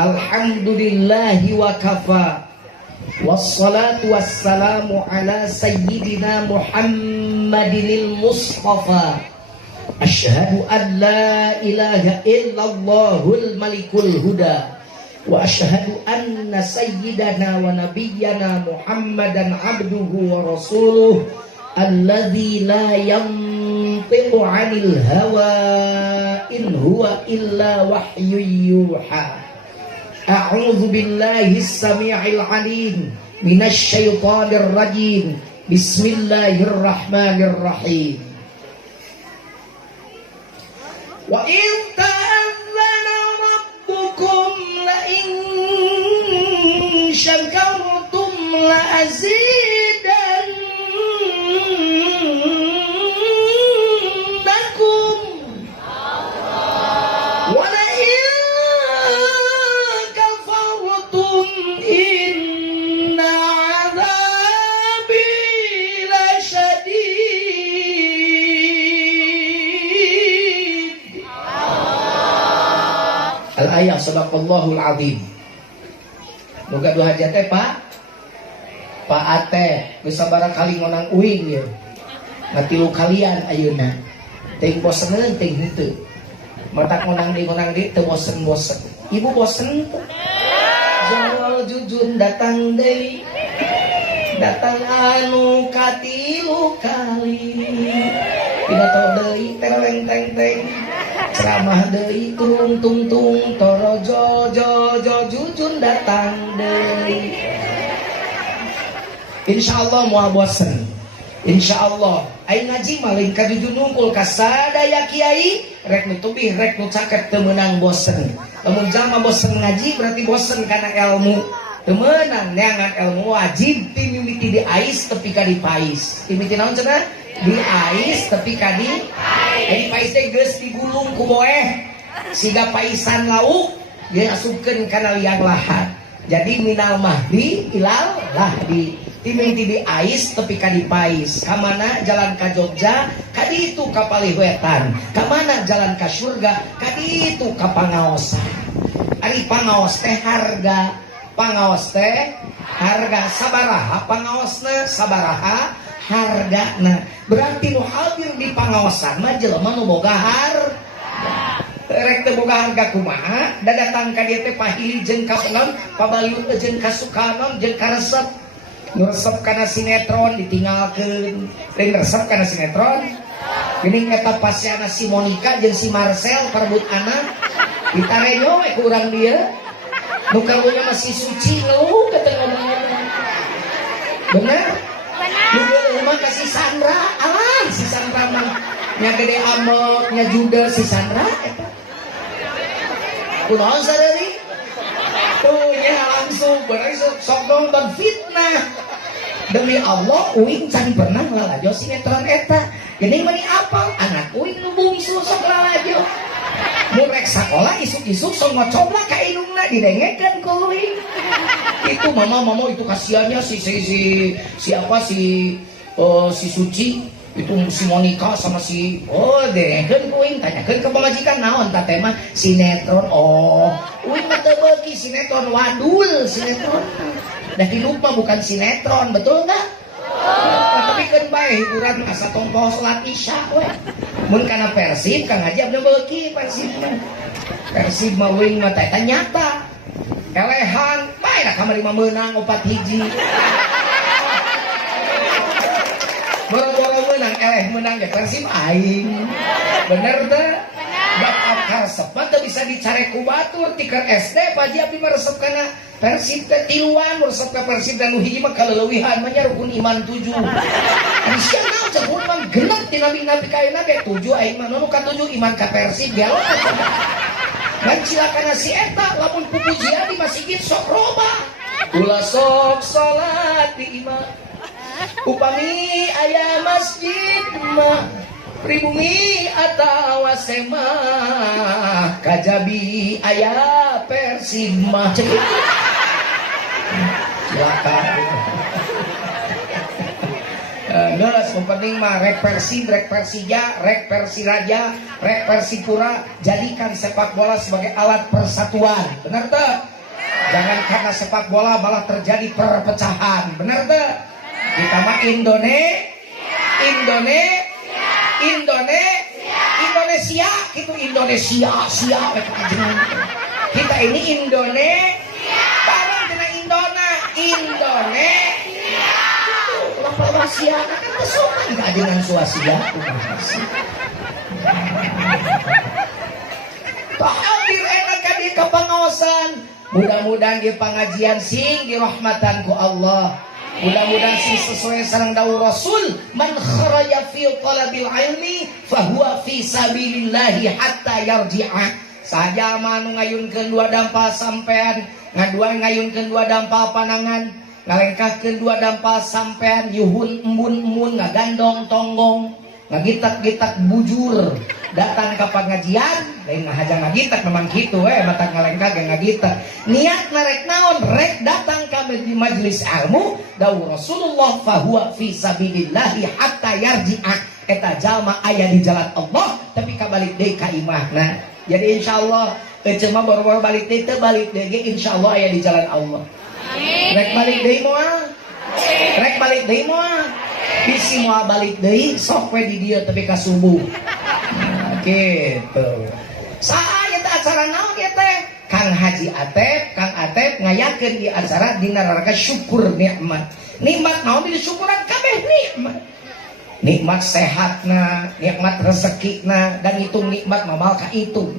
Alhamdulillahi wa kafa. Wassalatu wassalamu ala sayyidina Muhammadinil Mustafa. Asyhadu an la ilaha illallahul malikul huda. Wa asyhadu anna sayyidana wa nabiyyana Muhammadan abduhu wa rasuluh. Alladzi la yantiqu 'anil hawa in huwa illa wahyu yuha. A'udzu billahi as-sami'il 'alim minasy syaithanir rajim. Bismillahirrahmanirrahim. Wa in ta'azzana rabbukum la in syakartum la azidannakum wa la in kafartum inna 'adzabi lasyadid. Al-ayah sadaqallahul azim. Boga dua hajat teh Pak Ate geus sabaraha kali ngonang uing ya. Ngatilu kalian ayeuna. Teuing boseneun teuing henteu. Mata ngonang di teu bosen-bosen. Ibu bosen teu? Jol jujun datang deui. Datang anu katilu kali. Pidato deui tereng teng teng. Ceramah deui tung tung tung torojo jo jo jujun datang deui. Insyaallah moal bosen. Insyaallah aing ngaji maling ka jujun nungkul ka sadaya kiai rek nu tubih rek nu caket teu meunang bosen. Lamun jalma bosen ngaji berarti bosen kana ilmu. Teu meunang neangan ilmu wajib timimiti diais tepi ka dipais. Timiti naon cenah? Diais tepi ka di jadi pais teh geus digulung ku boeh siga paisan lauk dia asupkeun kana liang lahat. Jadi minal mahdi ilal lahdi. Timimiti diais tepi ka dipais. Ka mana jalan ka Jogja, ka ditu ka Paliwetan. Ka mana jalan ka surga, ka ditu ka pangaosan. Ari pangaos teh harga. Pangaos teh harga sabaraha pangaosna sabaraha hargana. Berarti nu hadir di pangaosan mah jelema nu boga harga. Rek teu boga harga kumaha? Da datang ka dieu teh pahili jeung ka penom, pabaliut jeung ka sukanom jeung ka resep. Nu resep kana sinetron ditinggalkeun. Teuing resep kana sinetron. Geuning eta pasiana si Monica jeung si Marcel perebut anak. Ditarenyo we ku urang dieu. Nu kalunya masih suci lu kata ngomong. Bener? Bener. Mah kasih Sandra, alah si Sandra mah nya gede amok, nya juder si Sandra eta. Kunaon sareuri? Tuh nya langsung bener sok nonton fitnah. Demi Allah uing can pernah ngalajo sinetron eta. Geuning mah apal anak uing nu bungsu sok ngalajo. Murek sakola isuk-isuk sok ngocoblah ka indungna didengekeun ku uing. Itu mama itu kasihannya si Suci itu si Monica sama si dengekeun ku uing tanyakeun ke pamajikan naon ta teh mah sinetron. Uing mah teu beuki sinetron wadul sinetron. Da hidup mah bukan sinetron, betul enggak? Tapi kan bae hiburan asa tongkol salat isya we. Mun kana Persib Kang Haji abdi beuki Persib mah. Persib mah uing mah teh nyata. Elehan bae da kamari mah meunang 4-1. Boro-boro meunang eleh meunang ge Persib aing. Bener teh? Bapak karesep mah teu bisa dicare ku batur ti keur SD Pak Haji abdi mah resep kana Persib teh tiluan resep ka Persib dan nu hiji mah kaleuwihan mah nya rukun iman 7. Ari sia naon cek urang genep ti nabi-nabi ka ayeuna ge 7 aing mah nu ka 7 iman ka Persib gelo. Dan cilakana si eta lamun pupujian di masjid sok roba. Ulah sok salat di imam. Upami aya masjid mah pribumi atawa sema kajabi aya Persib mah. Silakan. Geus penting mah rek Persib, rek Persija, rek Persiraja, rek Persipura, jadikan sepak bola sebagai alat persatuan. Benar teu? Jangan karena sepak bola malah terjadi perpecahan. Benar teu? Kita mah Indonesia, gitu Indonesia, sia kita ini Indonesia, barang tina Indonesia. Lapan sia, kan kesukaan kita dengan suasia. Tak hadir enak kadi kepengawasan. Mudah-mudahan di pengajian sing dirahmatan ku Allah. Mudah-mudahan sing sesuai sareng dawuh Rasul, man kharaja fi talabil ilmi fahuwa fi sabilillahi hatta yarji'a. Saja manu ngayunkeun dua dampal sampean, ngaduan ngayunkeun dua dampal panangan, ngalengkahkeun dua dampal sampean, yuhun embun-embun ngagandong tonggong, ngagitak-gitak bujur, datang ke pengajian, lain ngahajang ngagitak memang gitu mata ngalengkah ge ngagitak. Niat narek naon, rek datang ka di majelis ilmu, dawuh Rasulullah fahuwa fi sabilillahi hatta yarji'a. Eta jalma aya di jalan Allah tapi kabalik deui ka imahna. Jadi insyaallah ece mah boro-boro balik deui teh balik deui ge insyaallah aya di jalan Allah. Amin. Rek balik deui moal. Rek balik deui moal. Bisi moal balik deui sok we di dieu tapi ka subuh. Gitu. Saha eta acara naon ieu teh? Kang Haji Atep, Kang Atep ngayakeun di acara dina rangka syukur nikmat. Nikmat naon disyukuran kabeh nikmat. Nikmat sehatna, nikmat rezekina, dan hitung nikmat mamal kahitung.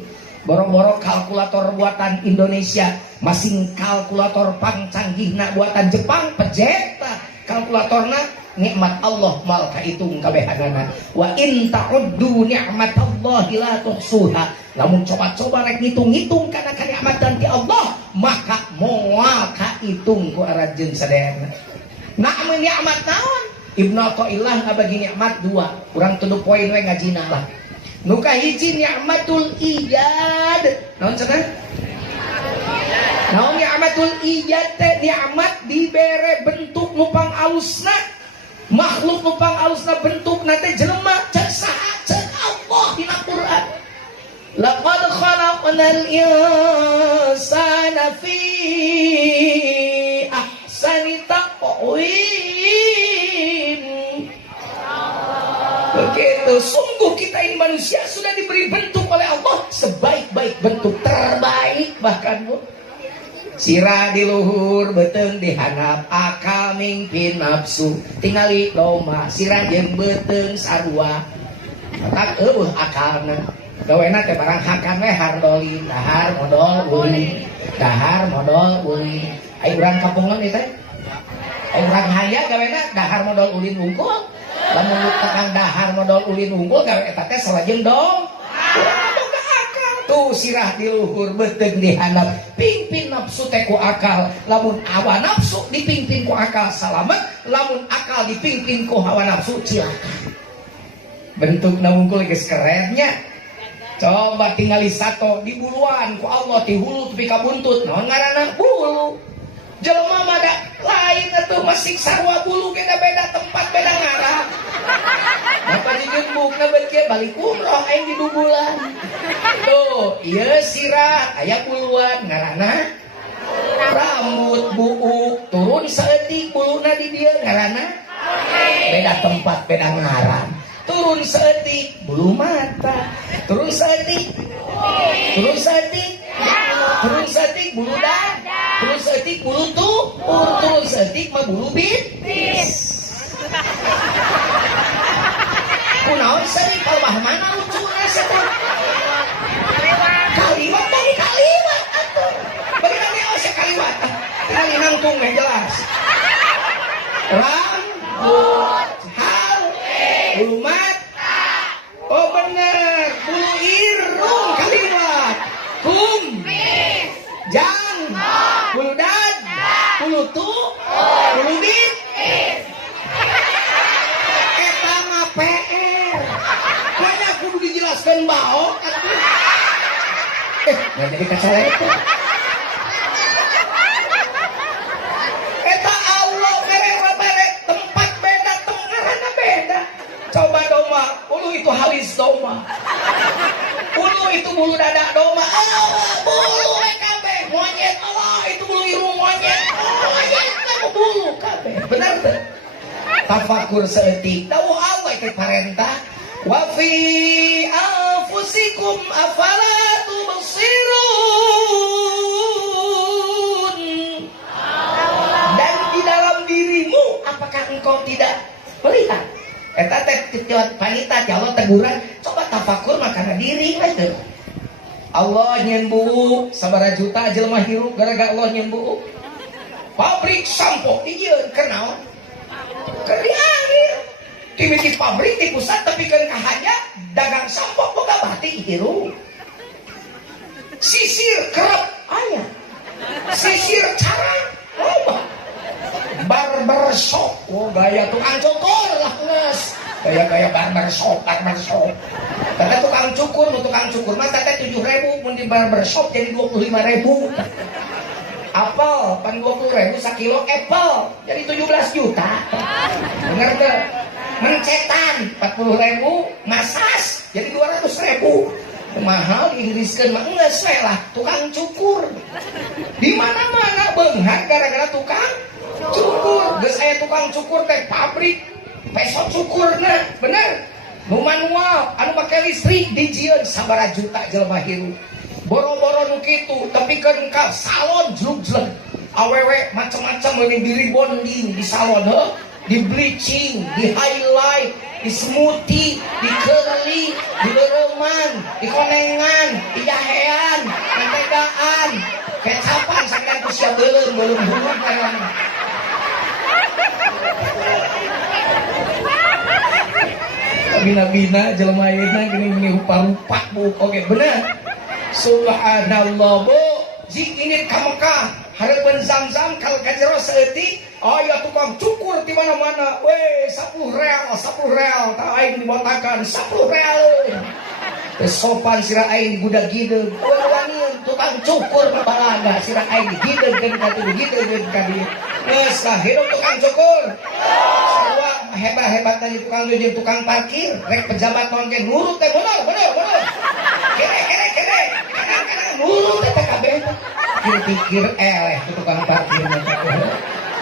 Boro-boro kalkulator buatan Indonesia, masing kalkulator pangcanggihna buatan Jepang, pejeta kalkulatorna nikmat Allah mal kahitung kabehanana. Wa in ta'uddu ni'matallahi la tuhsuha. Lamun coba-coba rek ngitung-ngitung kana kanikmatan ti Allah, maka moal kahitung ku arajeun sadayana. Nah amun nikmat naon? Ibnu Athaillah ngabagi nikmat dua, urang tuduh poin we ngajina lah. Nu kahiji nikmatul ijad. Naon cenah? Naon nikmatul ijad teh? Nikmat dibere bentuk nupang alusna. Makhluk nupang alusna bentukna teh jelema cek saha? Cek Allah dina Quran. Laqad khalaqnal insana fi ahsani taqwim. Begitu, sungguh kita ini manusia sudah diberi bentuk oleh Allah sebaik-baik bentuk, terbaik bahkan bu. Sirah di luhur, beteng dihanap, akal mingpin nafsu, tingali loma, sirah jeung beteng sarua, tak akalna. Gawena teh barang hakan we hardolin, dahar modal ulin, dahar modal ulin. Ai urang kampungan ieu teh. Ai urang haya gawena dahar modal ulin wungkul. Lamun tekan dahar modal ulin unggul gawe eta teh salajeng dong. Urang boga akal tuh sirah di luhur beteng dihandap pingpin nafsu teh ku akal. Lamun hawa nafsu dipimpin ku akal salamet, lamun akal dipimpin ku hawa nafsu cilaka. Bentukna wungkul geus kerennya. Coba tinggali sato di buluan ku Allah ti hulu tepi ka buntut. Naon ngaranna bulu. Jelema mah da lain atuh masih sarua bulu ge beda tempat beda ngarah. Bapak dijembukna beut balik umroh aing di bulan. Tuh, ieu sirah aya buluan ngaranna rambut buuk turun saeutik buluna di dieu ngaranna beda tempat beda ngarah. Turun saeutik bulu mata, turun saeutik turun saeutik bulu dada, turun saeutik bulu tuhur, turun saeutik mah bulu bitis. Kunaon sari kalbah mana lucuna sebut kaliwat bagi kaliwat atuh bagi kaliwat sekaliwat kali nangtung gak jelas rambut hal bulu mata oh bener bulu irung kaliwat kum jang bulu dada bulu tuh bulu bitis eta mah PR banyak kudu dijelaskan baok nggak jadi kasaleta eta Allah mere tempat beda tengarana beda itu halis doma. Bulu itu bulu dada doma. Bulu kabeh monyet. Allah itu bulu irung monyet. Monyet kamu bulu kabeh. Benar tuh. Tafakur seetik. Tahu Allah itu parentah. Wa fi anfusikum afala tubsirun. Dan di dalam dirimu apakah engkau tidak melihat? Eta teh panita Allah teguran, coba tafakur makana diri aja. Allah nyembuh sabaraha juta jelema hirup gara-gara Allah nyembuh. Pabrik sampo dijieun kenaon? Keur diakhir. Timiti pabrik di pusat tapi kan kahanya dagang sampo boga batik hirup. Sisir kerep aya. Sisir carang loba. Barbershop, oh gaya tukang cukur lah nges. Gaya barbershop. Kata tukang cukur mah tete 7.000 mun di barbershop jadi 25.000. Apel pan 20.000 sakilo apple jadi 17 juta. Bener teh? Mencetan 40.000 masas jadi 200.000. Mahal diiriskeun mah geus we lah tukang cukur. Di mana-mana beunghar gara-gara tukang cukur. Geus aya tukang cukur teh pabrik pesok cukurna, bener. Nu manual anu make listrik dijieun sabaraha juta jelema hirup. Boro-boro nu kitu tepikeun ka salon jlug-jlug. Awewe macam-macam leuwih di rebonding di salon heuh, di bleaching, di highlight, di smoothie, di curly, di leureman, di konengan, di jahean, mentegaan, kecapan sampean ku sia belum huluk kan. Bina-bina jelema ayeuna gini rupa-rupa bu. Oke bener. Subhanallah bu. Jik ini ka Mekah hareupeun Zam-Zam kal ka jero saeutik aya tukang cukur di mana-mana. Weh 10 real tah aing dibotakan 10 real. Teu sopan sira aing budak-gideug. Wanieun tukang cukur balaga sira aing gideugkeun ka tu gideugkeun ka dieu. Geus lah hidup tukang cukur. Hebat-hebat tadi tukang jadi tukang parkir, rek pejabat nongke nurut teh bener. Kere, kadang nurut teh kabeh. Pikir eleh tukang parkir.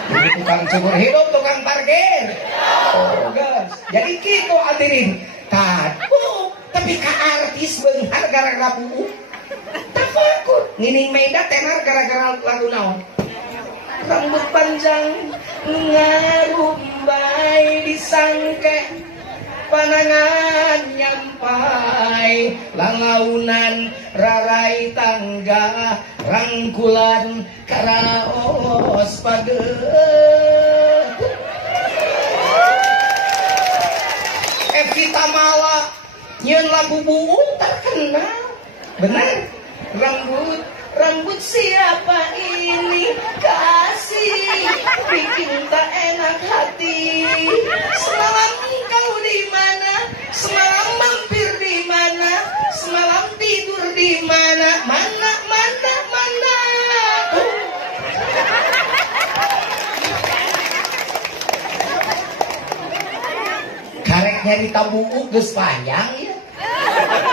Jadi tukang cukur hidup tukang parkir. Oh, guys. Jadi kitu hadirin. Tapi ka artis beunghar gara-gara buku. Tafakur. Ngining Meida tenar gara-gara lagu naon? Rambut panjang ngarumbai disangke panangan nyampai langaunan rarai tangga rangkulan karaos pageut Evita Mala nyeun lagu buung terkenal bener rambut siapa ini kasih bikin tak enak hati. Semalam engkau di mana? Semalam mampir di mana? Semalam tidur di mana? Mana? Karek nyari tabuuk geus panjang ya.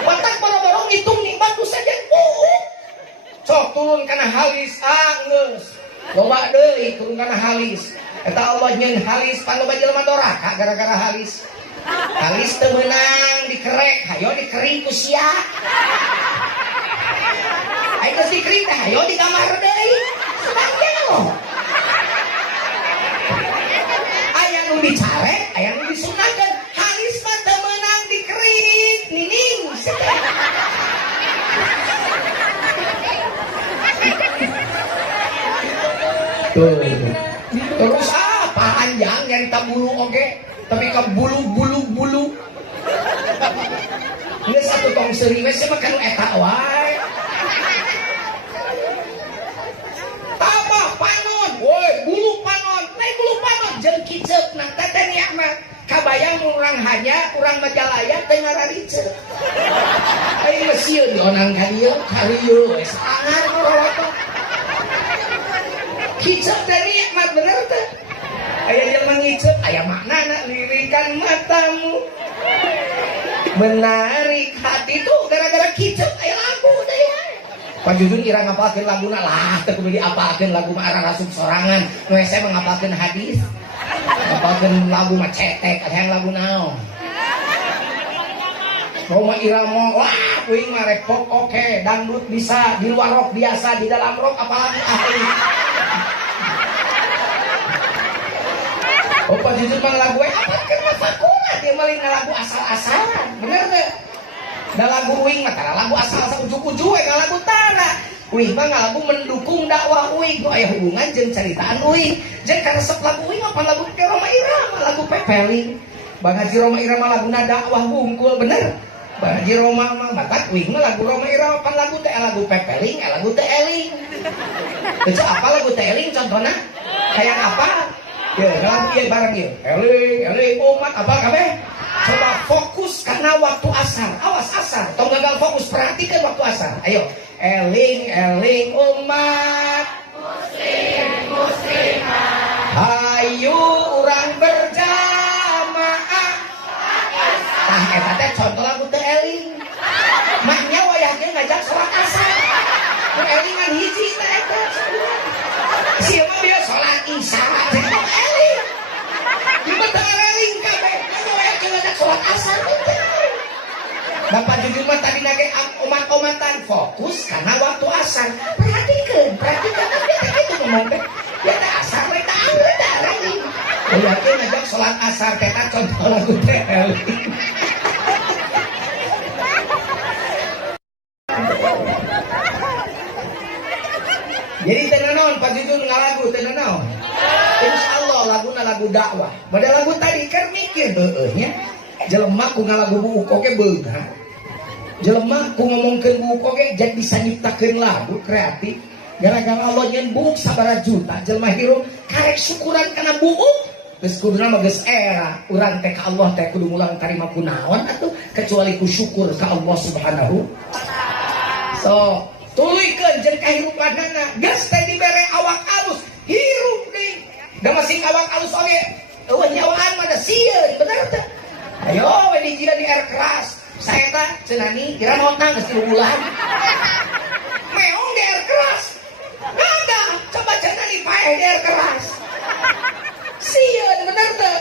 Batak boro-boro ngitung nikmat tu saja buuk. Sok turun kana halis geus. Loba deui turun kana halis. Eta Allah nyeun halis pan loba jelema doraka gara-gara halis. Halis teu meunang dikerek, hayo dikering ku sia. Ai geus dikering teh hayo di kamar deui. Sabangkel. Aya nu dicarek, aya nu disunahkeun. Halis mah teu meunang dikering, nining. Tuh. Terus panjang nyarita bulu oge, tapi ke bulu. Ini satu tong seuri we mah kanu eta wae. Tambah panon, woi bulu panon, lain bulu panon jeung kiceuk nang teh nikmat. Kabayang urang hanya urang Majalaya teh ngarariceuk. Ai mah sieun dionang ka dieu, karieu we sangar rorotok. Kicep dari nikmat bener teh. Aya jelema ngicep, aya maknana lirikan matamu. menarik hati tuh gara-gara kicep aya lagu deh. Pak Jujun ira ngapalkeun laguna lah teu kudu diapalkeun lagu mah arah asup sorangan. Nu saya mah ngapalkeun hadis. Ngapalkeun lagu mah cetek hayang lagu naon. Mau mah irama wah kuing mah rek pop oke, dangdut bisa, di luar rock biasa, di dalam rock apalagi ahli. Oh Pak Jujun mah lagu apalkeun mah fakula dia maling lagu asal-asalan. Bener teu? Da lagu uing mah tara lagu asal-asal ujuk-ujuk we lagu tara. Uing mah lagu mendukung dakwah uing, nu aya hubungan jeung caritaan uing. Jeung karesep lagu uing apa lagu Roma Irama, lagu pepeling. Bang Haji Roma Irama laguna dakwah bungkul bener. Bang Haji Roma mah matak uing mah lagu Roma Irama pan lagu teh lagu pepeling, lagu teh eling. Itu apa lagu teh eling contohna? Kayak apa? Ya, lagu ieu bareng ieu. Eling umat apa kabeh? Coba fokus karena waktu asar. Awas asar. Tong gagal fokus perhatikan waktu asar. Ayo. Eling umat muslim muslimah. Hayu urang berjamaah. Tah eta teh contoh lagu teu eling. Maknya wayah ge ngajak salat asar. Ku elingan hiji teh eta. Sia mah bieu salat isya. Eling. Ieu teh eling kabeh. Sholat asar Bapak Jujun mah tadi nage omat-omatan fokus karena waktu asar. Perhatikan kan dia gitu ngomong teh. Ya teh asar we tah lagi. Berarti ngajak sholat asar teh contoh lagu teh. Jadi tenanaon Pak Jujun ngalagu tenanaon. Insyaallah laguna lagu dakwah. Pada lagu tadi kan mikir nya. Jelema ku ngalagu buuk oge beunghar. Jelema ku ngomongkeun buuk oge jadi bisa nyiptakeun lagu kreatif. Gara-gara Allah nyeun buuk sabaraha juta jelema hirup karek syukuran kana buuk. Geus kuduna mah geus era urang teh ka Allah teh kudu mulang tarima kunaon atuh kecuali ku syukur ka Allah Subhanahu. So, tuluykeun jeung kahirupanana geus teh dibere awak alus hirup deui. Da masih awak alus oge eueuh nyawaan mah da sieun bener teh. Ayo, wedi jira di air keras. Saya tak cenani, kira mau nang ke bulan. Meong di air keras. Nggak ada, coba cenani paeh di air keras. Sieun bener tuh.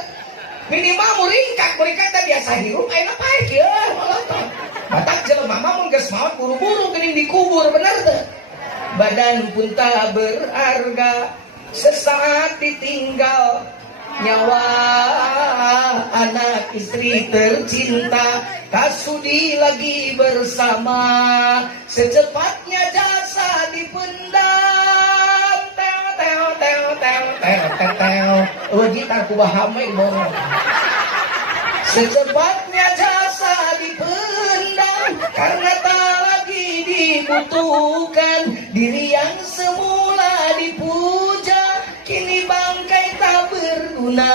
Minimal muringkak teh biasa hirup, ayeuna paeh kieu malah teh. Batak jelema mah mun geus maot buru-buru geuning dikubur bener tuh. Badan pun tak berharga, sesaat ditinggal. Nyawa anak istri tercinta tak sudi lagi bersama, secepatnya jasa dipendam. Gitar kubahame borong. Secepatnya jasa dipendam karena tak lagi dibutuhkan, diri yang semula dipuja kini bangkai tak berguna.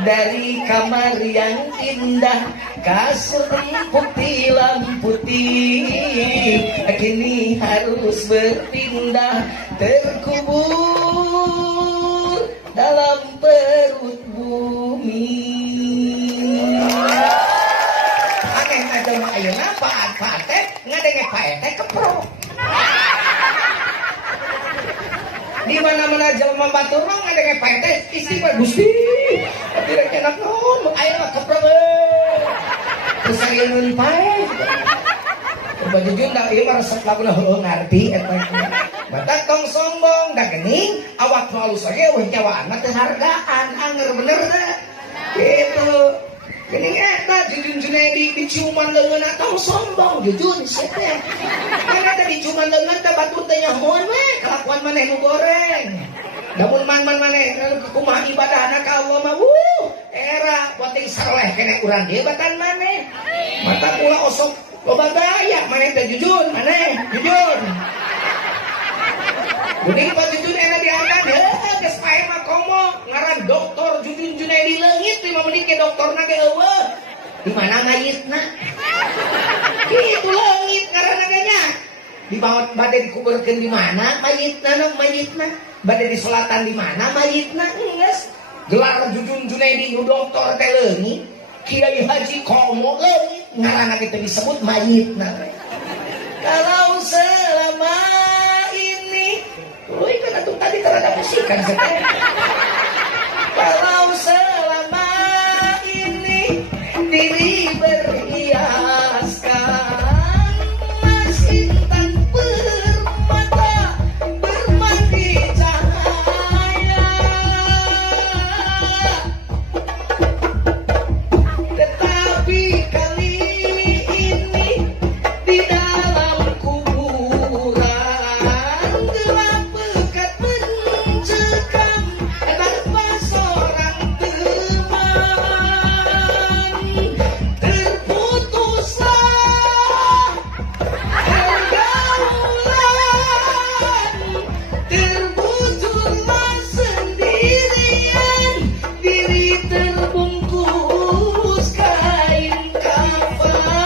Dari kamar yang indah, kasur empuk tilam putih, kini harus berpindah, terkubur dalam perut bumi. Aneh aja mah ayeuna paat teh ngadenge pae teh keprok. Di mana-mana jelema batur mah ngadenge pae teh istighfar Gusti. Tapi rek enak naon aya mah keprok. Terus ayeuna pae. Coba Jujun da ieu mah resep laguna heueuh ngarti eta. Batak tong sombong da geuning awak nu alus oge eueuh nyawaan mah teu hargaan anger bener teh. Gitu. Geuning eta Jujun Junaedi diciuman leungeunna tong sombong Jujun sia teh. Karena tadi ciuman leungeun teh batur teh nyahoan we kelakuan maneh nu goreng. Namun man maneh kumaha ibadahna ka Allah mah era penting saleh kene urang ieu batan maneh. Mata kula osok loba gaya maneh teh Jujun maneh Jujun. Geuning Pak Jujun eta diangkat geus pae mah komo ngaran Doktor Jujun Junaedi leungit 5 menit ke doktorna ge eueuh. Di mana mayitna? Kitu leungit ngaranna ge nya. Di bawah bade dikuburkeun di mana mayitna? Bade disolatan di mana mayitna? Geus. Gelar Jujun Junaedi nu doktor teh leungit. Kiai Haji Komo ngaranna kita disebut mayit. Kalau selama ini, woi kan tuh tadi terada musikan sebenarnya. Kalau selama ini diri berhiaskan masih tan bermata bermandi cahaya, tetapi kali ini di dalam kuburan gelap pekat mencekam tanpa seorang teman. Terputuslah pergaulan, terbujurlah sendirian, diri terbungkus kain kafan.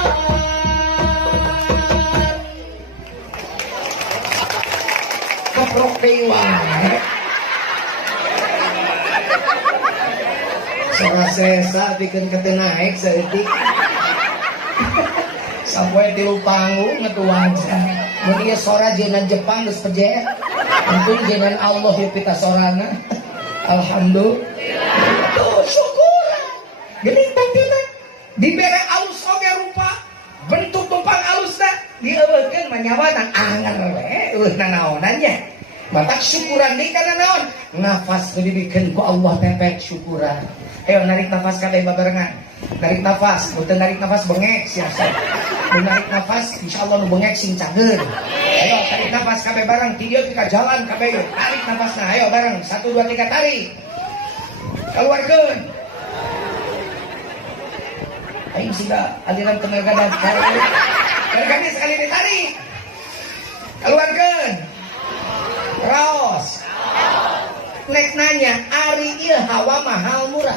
Keprok dewa. Sora sesa bikin kete naik seetik. Sampai tilu panggung ngetuang. Mun ieu sora jengan Jepang geus pejet. Untung jengan Allah ya pita sorana. Alhamdulillah. Tuh syukuran. Geuning tantina dibere alus oge rupa. Bentuk tumpang alusna dieueuhkeun manyawana anger we nanaonan nya. Matak syukuran deui kana naon? Nafas dibikeun ku Allah pepet syukuran. Ayo narik nafas kabeh babarengan. Narik nafas, betul narik nafas bengek siasa. Narik nafas insyaallah nu bengek sing cager. Ayo tarik nafas kabeh bareng, ti dieu kita jalan kabeh yuk. Tarik nafasna, ayo bareng. 1 2 3 tarik. Keluarkeun. Aing sudah aliran tenaga dan kali sekali ditarik. Keluarkeun. Raos. Nek nanya, ari ieu hawa mahal murah.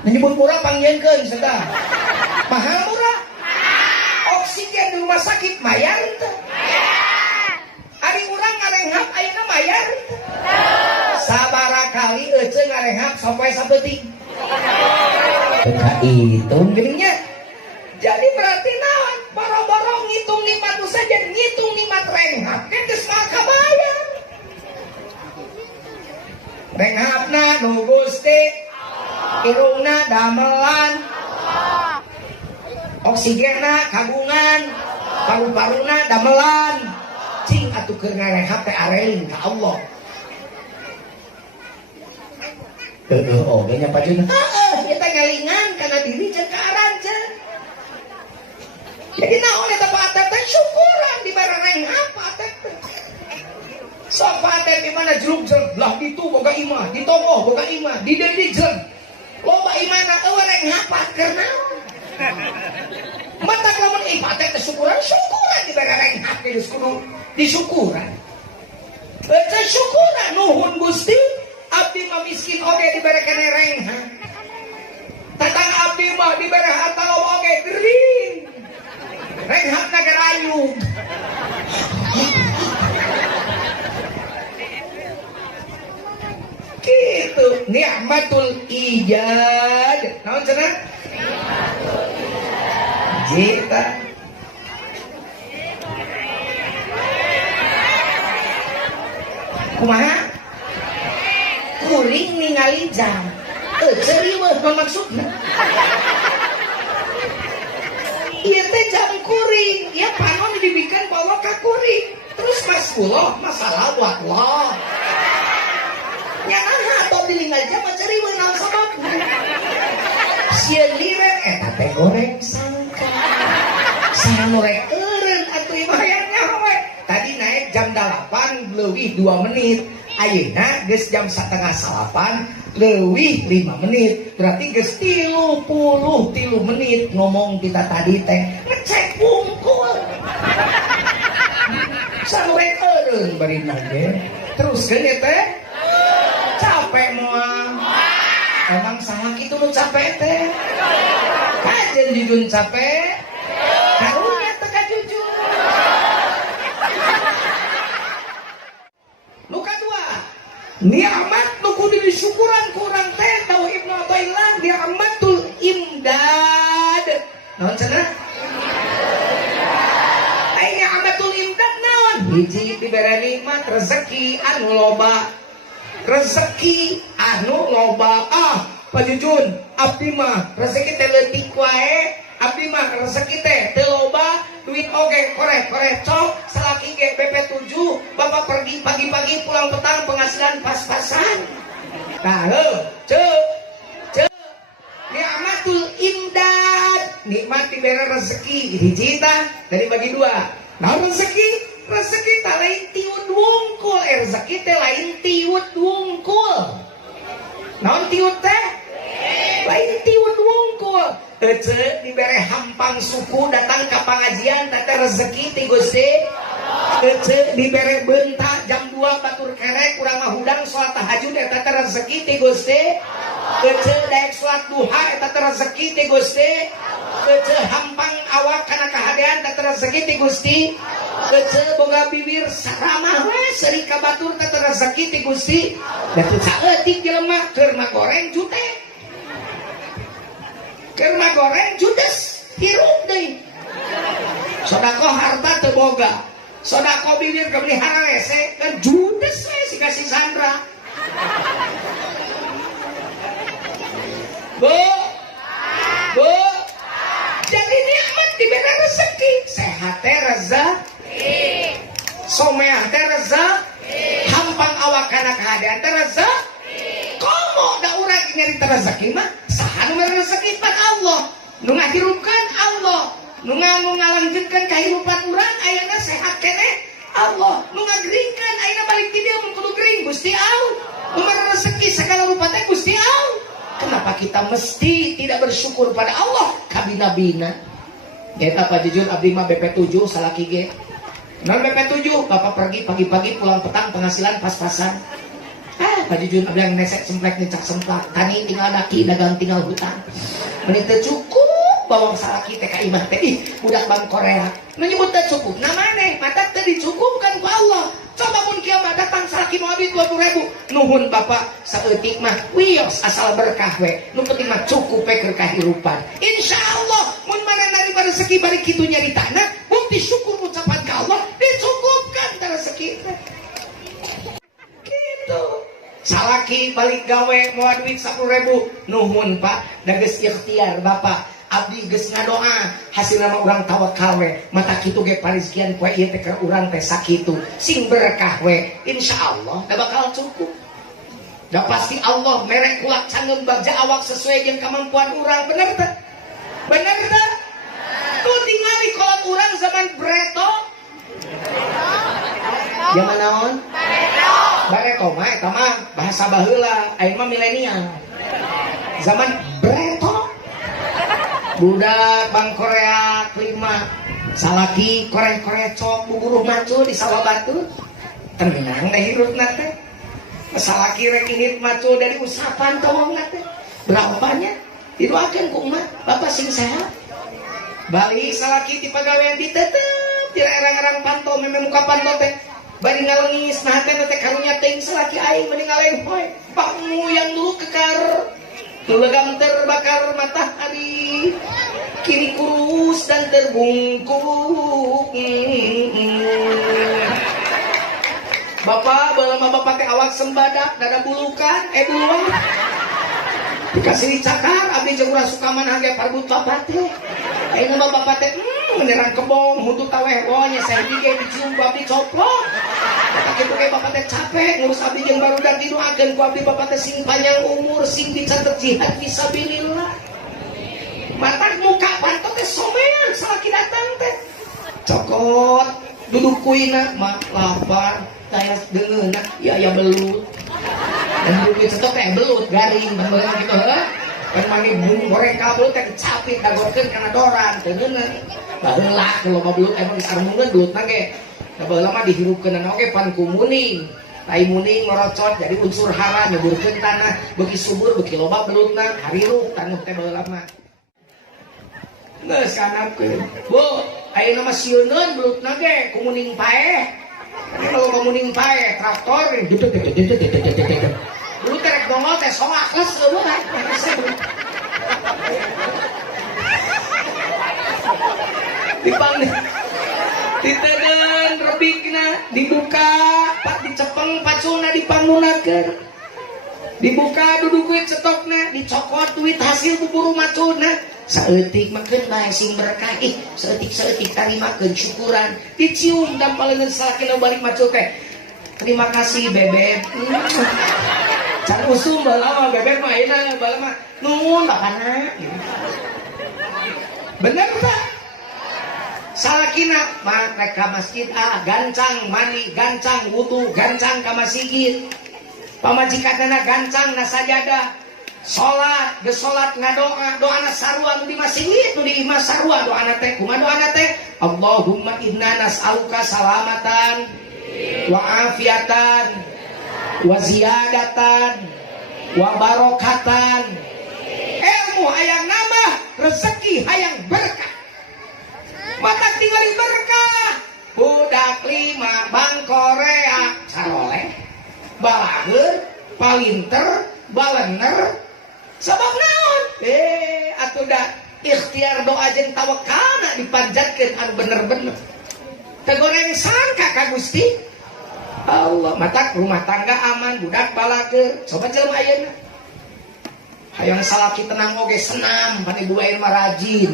Menyebut murah panggieunkeun sedang. Mahal murah. Oksigen di rumah sakit mayar teu? Ari urang ngarenghap ayeuna mayar teu? Sabaraha kali euceung ngarenghap sampai sapeuting. Teka hitung geuninnya. Jadi berarti naon? Boro-boro ngitung nikmat saja, ngitung nikmat renghap kan geus kabayar. Renghapna nu Gusti, irungna damelan, oksigenna kagungan, paru-paruna damelan. Cing atuh keur ngarenghap teh areling ka Allah. Heeh, oge nya pajeun. Heeh, eta ngalingan kana diri jeung ka aranjeun. Jadi naon eta patet teh syukuran dibere renghap patet teh. Sok patet di mana jeruk jeruk lah ditu boga imah, di tonggo boga imah, di dedi jeruk. Loba imana eueuh renghap keur naon? Mata lamun ieu patet teh syukuran dibere renghap geus kudu disyukuran. Eta syukuran nuhun Gusti, abdi mah miskin oge dibere keneh renghap. Tatang abdi mah dibere harta loba oge gering. Renghap nagarayung. Gitu, nikmatul ijad. Naon cenah? Nikmatul ijad. Jita. Kumaha? Kuring ningali jam. Serius maksudna. Ieu teh jam kuring, ya panon dibikin bawa ka kuring. Terus pas kula masalah buat Allah. Ya atau dilingal jam cari wenang sabab. Sieun liwet eta teh goreng sangka. Sanorek eureun atuh ibayarnya we. Tadi naik jam 8 leuwih 2 menit. Ayeuna geus jam 6:30 leuwih 5 menit. Berarti geus 33 menit ngomong kita tadi teh ngecek bungkul. Sanorek eureun bari nage. Teruskeun ya teh. Capek moal. Emang salah kitu nu capek teh. Kajen judun capek. Karunya teh ka jujur. Nu kadua, nikmat nu kudu disyukuran kurang teh tahu Ibnu Athaillah nikmatul imdad. Naon cenah? Ai ni'matul imdad naon? Hiji dibere nikmat rezeki anu loba. Rezeki anu loba. Pak Jujun, abdi mah rezeki teh leutik wae. Abdi mah rezeki teh teu loba, duit oge korek cok, salaki ge BP7, bapak pergi pagi-pagi pulang petang penghasilan pas-pasan. Tah ce ni'matul imdad, nikmat diberi rezeki hiji tah dari bagi dua. Nah rezeki teh lain tiut wungkul, rezeki teh lain tiut wungkul. Naon tiut teh? Lain tiut wungkul. Ece diberi hampang suku datang ke pengajian tete rezeki ti Gusti. Ece diberi bentak jam 2 batur kerek urang mah hudang salat tahajud eta teh rezeki ti Gusti. Ece daek salat duha eta teh rezeki ti Gusti. Ece hampang awak kana kahadean teh rezeki ti Gusti. Ece boga bibir saramah we seuri ka batur teh rezeki ti Gusti. Da teu saeutik jelema keur magoreng jutek. Kerma goreng judes hirup deui. Sodako harta teu boga. Sodako bibir kemelihara rese kan judes we si kasih Sandra. Bu. Jadi nikmat diberi rezeki. Sehat teh rezeki. Someah teh rezeki. Hampang awak kana kahadean teh rezeki. Komo da urang nyari rezeki mah saha nu rezeki pan Allah, nu ngahirupkeun Allah, nu ngalanjutkeun kahirupan urang ayeuna sehat keneh Allah, nu ngagringkeun ayeuna balik ti dieu mun kudu gering Gusti Allah, nu rezeki segala rupa teh Gusti Allah. Kenapa kita mesti tidak bersyukur pada Allah kabina-bina? Eta Pak Jujun abdi mah BP7 salaki ge. Non BP7 bapak pergi pagi-pagi pulang petang penghasilan pas-pasan. Pak Jujun abdi yang nesek semplek nicak semplak tani tinggal daki dagang tinggal hutang menit teu cukup bawang salaki teh ka imah teh budak Bang Korea menyebut teu cukup na maneh mata teu dicukupkan ku Allah. Coba mun kiamat datang salaki nu abdi 20.000 nuhun bapak saeutik mah wios asal berkah we nu penting mah cukup we keur kahirupan insyaallah mun manehna diberi rezeki bari kitu nyaritana bukti syukur ucapan ka Allah dicukupkan teh rezeki teh kitu. Salaki balik gawe moal duit 10.000 nuhun Pak da geus ikhtiar Bapak abdi geus ngadoa hasilna mah urang tawakal we mata kitu ge parizkian poe ieu teh keur urang teh sakitu sing berkah we insyaallah da bakal cukup da pasti Allah mere kulak cangeum bagja awak sesuai jeung kemampuan urang bener teh tu tingali kolot urang zaman Breto zaman naon Bareto mah eta mah bahasa baheula, aing mah milenial. Zaman Breto. Budak Bang Korea kelima, salaki korek-korek cok buburuh macu di sawah batu. Tenang deh hirupna teh. Salaki rek init macu dari usapan tolongna teh. Berapanya? Didoakeun ku umat, Bapak sing sehat. Balik salaki di pagawean ditetep, tira erang-erang pantau meme muka pantau teh. Bari ngalengis nah teh karunya teuing salaki aing mending ngaleng poe pakmu yang dulu kekar tulegam terbakar matahari kini kurus dan terbungkuk Bapak balama bapak teh awak sembadak dada bulukan buluan dikasih dicakar abdi jeung urang Sukaman hage parbut bapak teh ayeuna mah bapak teh menyerang kebong mutu taweh bonya saya dige dicium ku abdi coplok kata kitu ge bapak teh capek ngurus abdi jeung barudak didoakeun ku abdi bapak teh sing panjang umur sing dicatet jihad fisabilillah matak muka pantot teh somean salaki datang teh cokot duduk kuina mak lapar taya deungeuna ya belut dan duduk cetok teh belut garing bener gitu heuh kan mani bung goreng kabel teh capit dagorkeun kana doran teu geuneuh baheula kalau belut emang disarmungeun belutna ge baheula mah dihirupkeun oge pan ku muning tai muning ngorocot jadi unsur hara nyeburkeun tanah beuki subur beuki loba belutna harirup tanuh teh baheula mah geus kanapkeun bu ayeuna mah sieuneun belutna ge ku muning paeh ini kalau muning paeh traktor belut rek dongol teh soakles leuweung Dipanggil diteden rebikna dibuka pak dicepeng pacuna dipangunakeun dibuka duduk duit stokna dicokot duit hasil buburu macuna saeutik makeun bae sing berkah saeutik tarimakeun syukuran dicium dampaleun salakina balik macul teh terima kasih bebek can usum bae bebek mah ayeuna bae mah nuhun bakana bener tak salakina mah rek ka masjid gancang mani gancang wudu gancang ka masjid pamajikanna gancang na sajadah salat ge salat ngadoa doana sarua di masjid nu di imah sarua doana teh kumaha doana teh Allahumma inna nas'aluka salamatan wa afiatan wa ziyadatan wa barokatan ilmu hayang nambah rezeki hayang berkah mata tinggal berkah budak 5 Bang Korea caroleh balager palinter balener sabab naon atuh da ikhtiar doa jeung tawakalna dipanjatkeun anu bener-bener tegoreng sangka ka Gusti Allah mata rumah tangga aman budak balager coba jelema ayeuna hayang salaki tenang oge senam pan ibu air mah rajin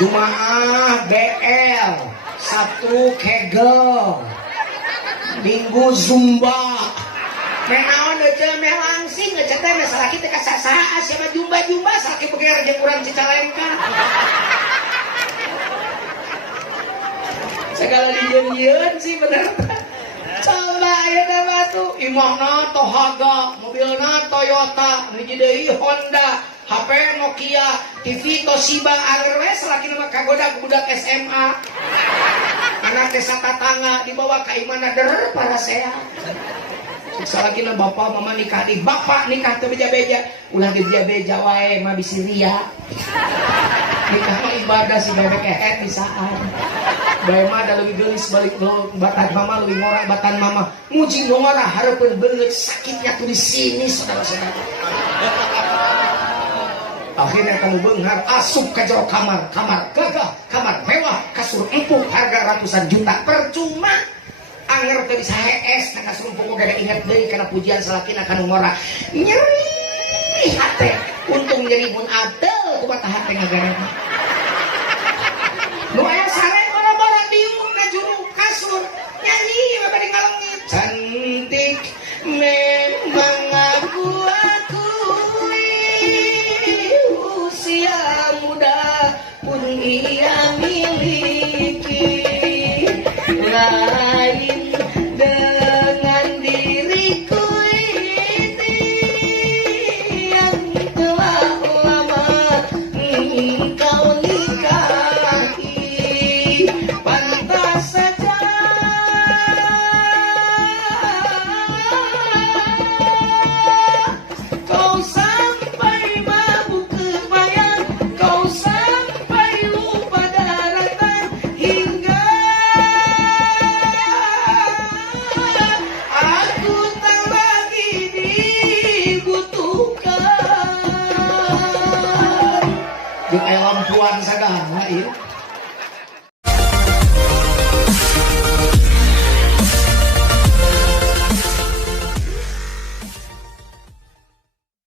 Jumaah BL Sabtu kegel Minggu Zumba menaon deui meh langsing ngeut teh meh salaki teh kasaha siapa jumba salaki beger jeung urang Cicalengka segala dijieun sih bener coba ayeuna mah tuh imahna Tohaga mobilna Toyota hiji deui Honda HP Nokia TV Toshiba anger we salakina mah kagoda budak SMA anak desa tatangga dibawa ka imana der para sehat salakina bapak mama nikah di bapak nikah teu beja-beja ulah di beja-beja wae mah bisi ria nikah mah ibadah si bebek ehet bisaan bae mah da leuwih geulis balik batan mama leuwih ngora batan mama muji ngora hareupeun beungeut sakitnya tuh di sini saudara-saudara akhirnya kamu benghar asup ke jero kamar gagah kamar mewah kasur empuk harga ratusan juta percuma anger teu bisa hees na kasur empuk oge inget deui kana pujian salakina kanu ngora nyeri hate untung nyeri mun adel kumaha hate ngagarana nu aya sare bara-bara diung na juru kasur nyanyi bade ngalengit cantik memang aku muda pun ia miliki lain dengan diriku ini yang telah lama engkau nikahi pantas saja kau sampai mabuk kebayang kau sampai lupa daratan hingga aku tak lagi dibutuhkan. Di lampuan sagana ieu